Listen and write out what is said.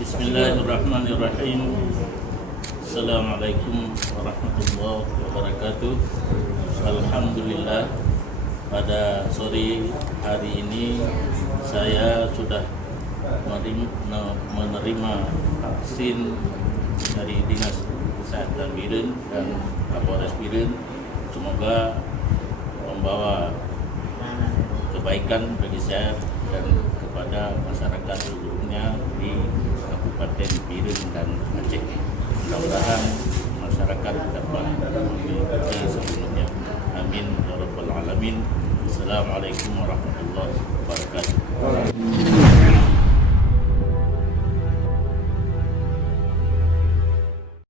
Bismillahirrahmanirrahim. Assalamualaikum warahmatullahi wabarakatuh. Alhamdulillah, pada sore hari ini saya sudah menerima vaksin dari Dinas Kesehatan Biren dan Kapolres Biren. Semoga membawa kebaikan bagi saya dan kepada masyarakat seluruhnya di Kabupaten Biren dan Aceh. Mudah-mudahan masyarakat dapat mengikuti sebelumnya. Amin ya rabbal alamin. Assalamualaikum warahmatullahi wabarakatuh.